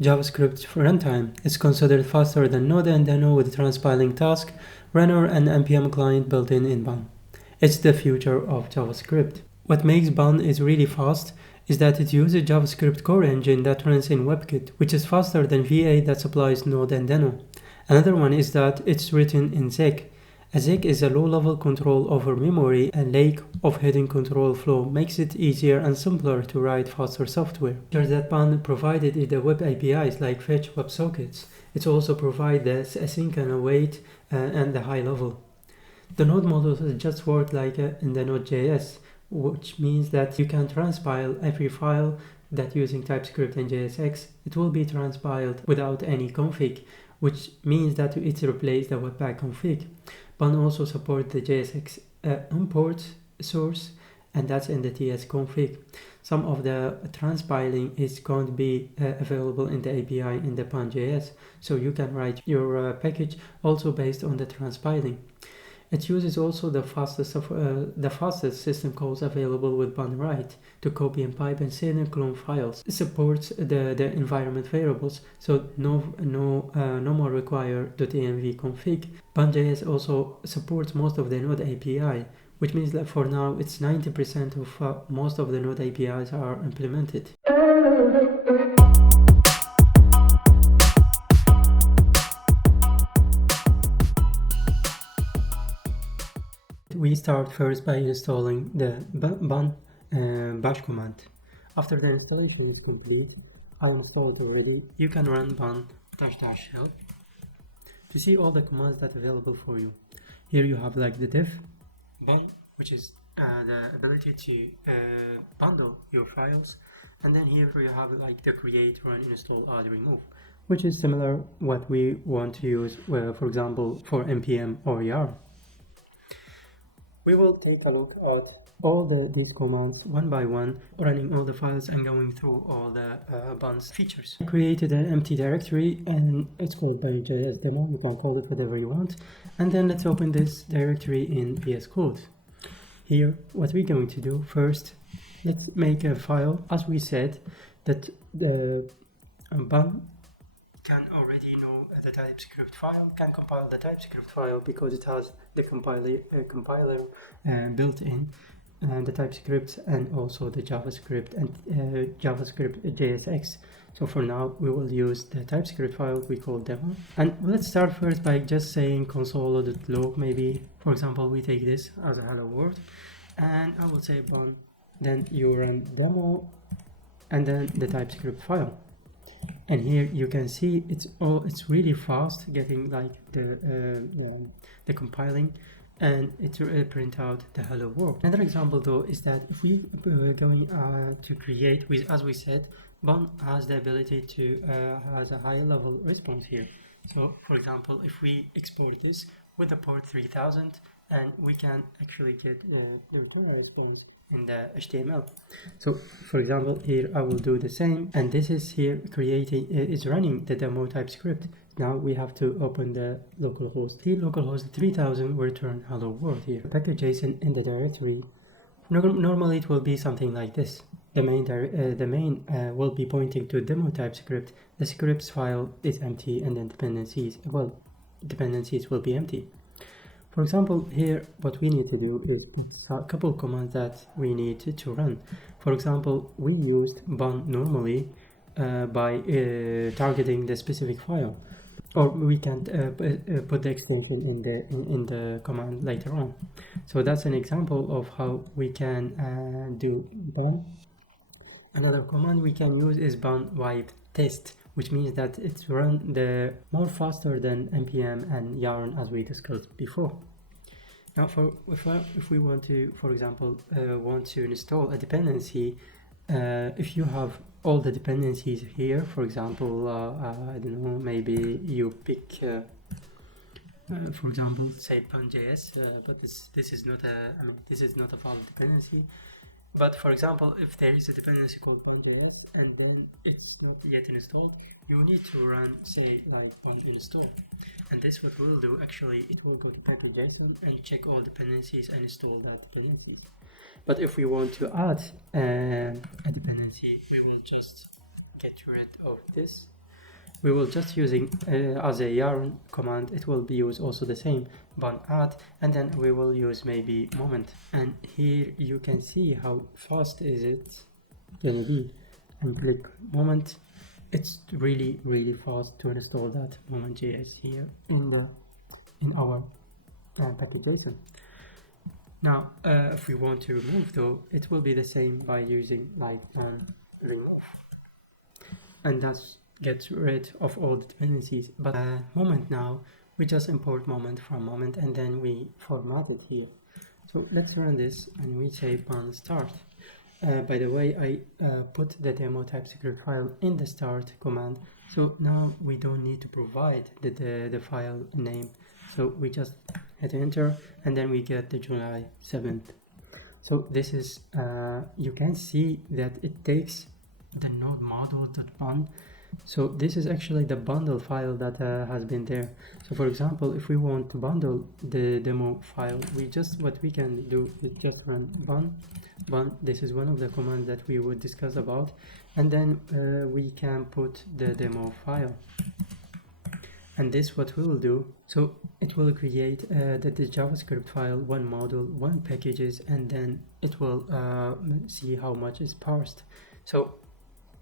JavaScript runtime is considered faster than Node and Deno with transpiling task, runner and npm client built in Bun. It's the future of JavaScript. What makes Bun is really fast is that it uses JavaScript core engine that runs in WebKit, which is faster than V8 that supplies Node and Deno. Another one is that it's written in Zig. A Zig is a low-level control over memory. A lake of hidden control flow makes it easier and simpler to write faster software. Features that Bun provided is the web APIs like fetch WebSockets. It also provides the async and await and the high level. The node models just work like in the Node.js, which means that you can transpile every file that using TypeScript and JSX. It will be transpiled without any config, which means that it replaces the Webpack config. Bun also supports the JSX import source, and that's in the TS config. Some of the transpiling is going to be available in the API in the Bun.js, so you can write your package also based on the transpiling. It uses also the fastest system calls available with Bun.write to copy and pipe and save and clone files. It supports the environment variables, so no more require .env config. Bun.js also supports most of the Node API, which means that for now it's 90% of most of the Node APIs are implemented. We start first by installing the bun bash command. After the installation is complete, I installed already. You can run bun --help to see all the commands that are available for you. Here you have like the diff bun, which is the ability to bundle your files, and then here you have like the create, run, install, add, remove, which is similar what we want to use, for example, for npm or yarn. We will take a look at all these commands one by one, running all the files and going through all the Bun's features. I created an empty directory and it's called Bun.js demo. You can call it whatever you want. And then let's open this directory in VS Code. Here, what we're going to do first, let's make a file. As we said, that the Bun can already know the TypeScript file, can compile the TypeScript file because it has the compiler built in, and the TypeScript and also the JavaScript and JavaScript JSX. So for now we will use the TypeScript file we call demo. And let's start first by just saying console.log. Maybe for example we take this as a hello world, and I will say bun, then you run demo, and then the TypeScript file. And here you can see it's really fast getting like the compiling, and it print out the hello world. Another example though is that if we were going to create, as we said, Bun has the ability to has a high level response here. So for example, if we export this with the port 3000, and we can actually get the return response in the HTML. So for example, here I will do the same, and this is here creating is running the demo TypeScript. Now we have to open the localhost. The localhost 3000 will return hello world here. Package JSON in the directory. Normally it will be something like this. The main will be pointing to demo TypeScript. The scripts file is empty, and then dependencies will be empty. For example, here what we need to do is a couple of commands that we need to run. For example, we used bun normally by targeting the specific file, or we can put the extension in the command later on. So that's an example of how we can do bun. Another command we can use is bun wipe test, which means that it's run the more faster than npm and yarn as we discussed before. Now if we want to, for example, want to install a dependency, if you have all the dependencies here, for example, I don't know, maybe you pick for example, say Bun.js, but this is not a valid dependency. But for example, if there is a dependency called Bun.js and then it's not yet installed, you need to run, say, like bun install. And this what we'll do, actually, it will go to package.json and check all dependencies and install that dependency. But if we want to add a dependency, we will just get rid of this we will just using as a yarn command, it will be used also the same bun add, and then we will use maybe moment. And here you can see how fast is it gonna be, and click moment. It's really fast to install that moment.js here in our packaging. Now if we want to remove though, it will be the same by using like remove, and that's gets rid of all the dependencies. But moment, now we just import moment from moment and then we format it here. So let's run this and we say bun start. By the way, I put the demo TypeScript file in the start command, so now we don't need to provide the file name. So we just hit enter and then we get the July 7th. So this is, you can see that it takes the node model.bun. So this is actually the bundle file that has been there. So for example, if we want to bundle the demo file, what we can do is just run bun. This is one of the commands that we would discuss about, and then we can put the demo file. And this what we will do, so it will create the JavaScript file, one model, one packages, and then it will see how much is parsed. So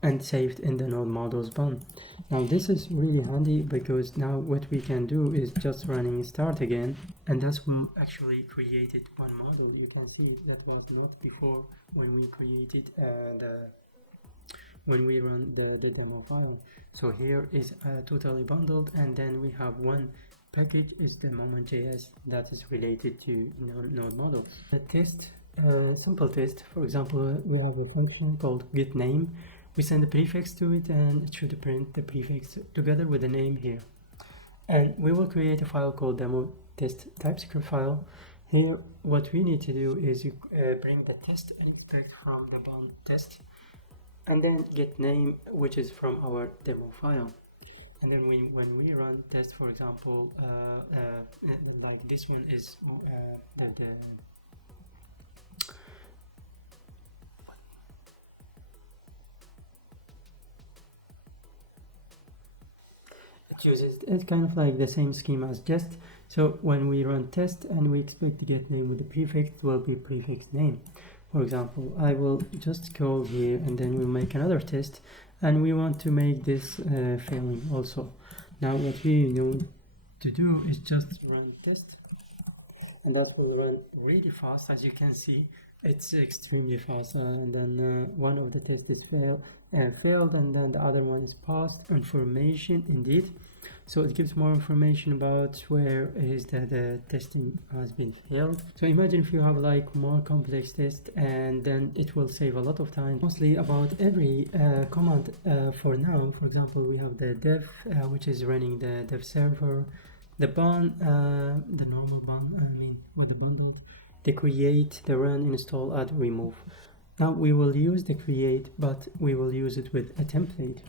and saved in the node models bun. Now this is really handy because now what we can do is just running start again, and that's will actually created one model. You can see that was not before when we created when we run the demo file. So here is totally bundled, and then we have one package is the moment.js that is related to node models. A test, simple test. For example, we have a function called getName. We send a prefix to it and it should print the prefix together with the name here. And we will create a file called demo test TypeScript file. Here what we need to do is you bring the test and extract from the bun test, and then get name, which is from our demo file. And then when we run test, for example, like this one is it's kind of like the same schema as just. So when we run test and we expect to get name with the prefix, it will be prefix name. For example, I will just call here and then we'll make another test, and we want to make this failing also. Now what we need to do is just run test, and that will run really fast. As you can see, it's extremely fast, and then one of the tests is failed, and then the other one is passed. Information indeed, so it gives more information about where is the testing has been failed. So imagine if you have like more complex test, and then it will save a lot of time. Mostly about every command for now. For example, we have the dev which is running the dev server, the bun, the normal bun, I mean with the bundled, the create, the run, install, add, remove. Now we will use the create, but we will use it with a template.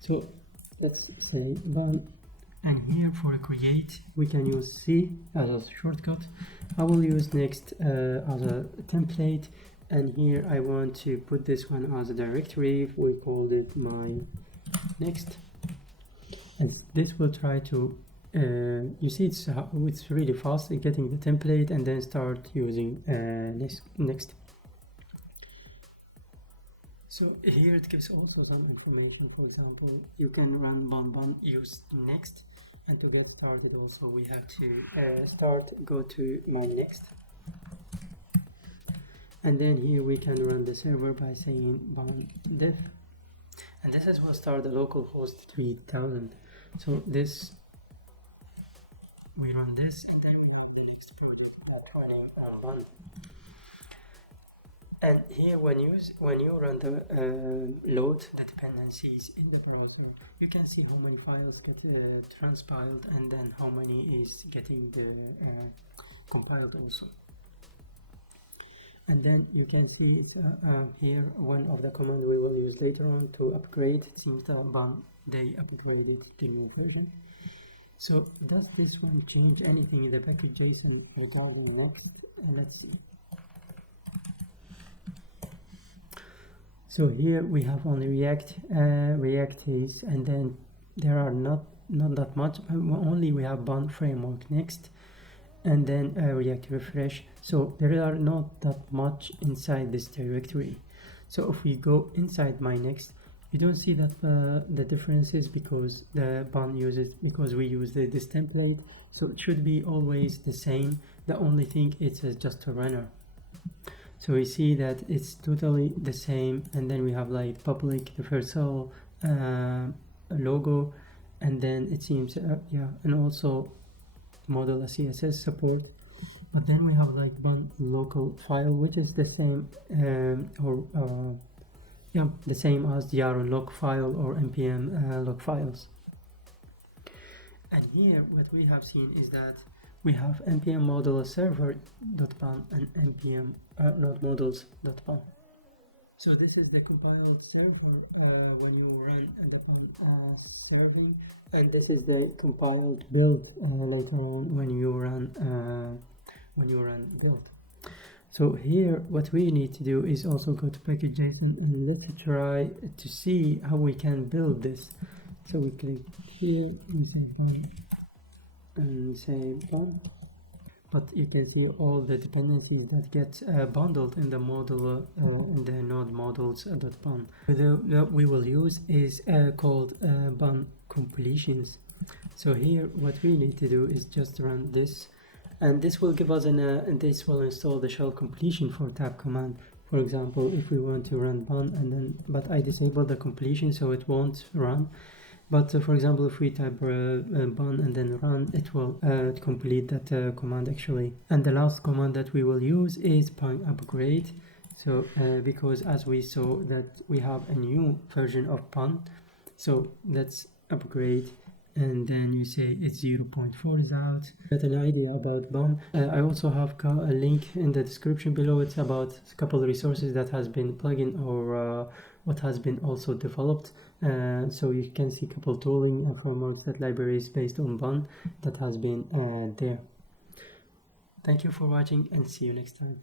So let's say bun, and here for a create we can use C as a shortcut. I will use next as a template, and here I want to put this one as a directory. We called it my next, and this will try to you see it's really fast in getting the template and then start using next. So here it gives also some information. For example, you can run bun use next, and to get started also we have to go to my next, and then here we can run the server by saying bun dev, and this is will start the local host 3000. So this we run this, and then we run the next product running on bun. And here when you run the load the dependencies in the browser, you can see how many files get transpiled, and then how many is getting the compiled also. And then you can see it's, here one of the command we will use later on to upgrade. It seems that they upgraded to new version. So does this one change anything in the package.json regarding next? Let's see. So here we have only React is, and then there are not that much. Only we have bun framework next, and then React refresh. So there are not that much inside this directory. So if we go inside my next, you don't see that the differences because the bun uses, because we use this template. So it should be always the same. The only thing it's just a runner. So we see that it's totally the same, and then we have like public universal logo, and then it seems yeah, and also model CSS support. But then we have like one local file which is the same yeah, the same as the Yaron log file or npm log files. And here what we have seen is that we have npm model server.py and npm node models.py. So this is the compiled server when you run the pun serving, and this is the compiled build later on when you run build. So here what we need to do is also go to package.json and let's try to see how we can build this. So we click here and say pun and say pun. But you can see all the dependencies that get bundled in the model in the node models.pun. What we will use is called bun completions. So here what we need to do is just run this, and this will give us and this will install the shell completion for tab command. For example, if we want to run bun and then, but I disabled the completion so it won't run. But for example, if we type bun and then run, it will complete that command actually. And the last command that we will use is pun upgrade. So because as we saw that we have a new version of pun, so let's upgrade, and then you say it's 0.4 is out. Get an idea about bun. I also have a link in the description below. It's about a couple of resources that has been plugin or what has been also developed. So you can see a couple tooling or frameworks that libraries based on bun that has been there. Thank you for watching and see you next time.